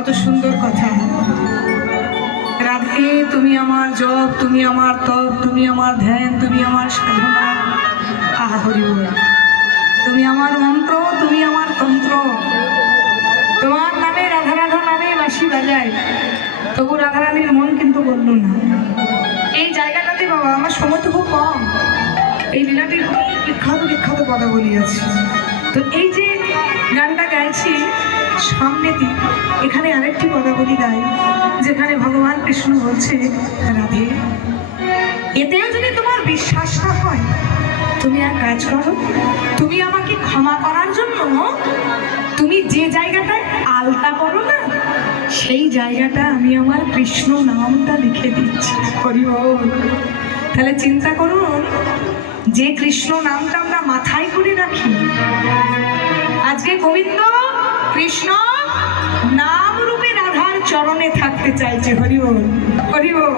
কত সুন্দর কথা। রাধে, তুমি আমার জপ, তুমি আমার তপ, তুমি আমার ধ্যান, তুমি আমার সাধনা। আহা তুমি আমার মন্ত্র, তুমি আমার তন্ত্র। তোমার নামে রাধা রাধা নামে বাসি বাজায়। তবু রাধা রানীর মন কিন্তু বলল না। এই জায়গাটাতে বাবা, আমার সময় তো খুব কম। এই লীলাটির বিখ্যাত বিখ্যাত পদাবলী আছে। তো এই যে গানটা গাইছি সামনেতে এখানে আরেকটি পদাবলী গাই, যেখানে ভগবান কৃষ্ণ বলছে, রাধে এতেও যদি তোমার বিশ্বাস না হয়, তুমি এক কাজ করো, তুমি আমাকে ক্ষমা করার জন্য তুমি যে জায়গাটায় আলতা করো না, সেই জায়গাটা আমি আমার কৃষ্ণ নামটা লিখে দিচ্ছি বল। তাহলে চিন্তা করুন, যে কৃষ্ণ নামটা আমরা মাথায় করে রাখি, আজকে গোবিন্দ কৃষ্ণ নাম রূপে রাধার চরণে থাকতে চাইছে। হরিও বল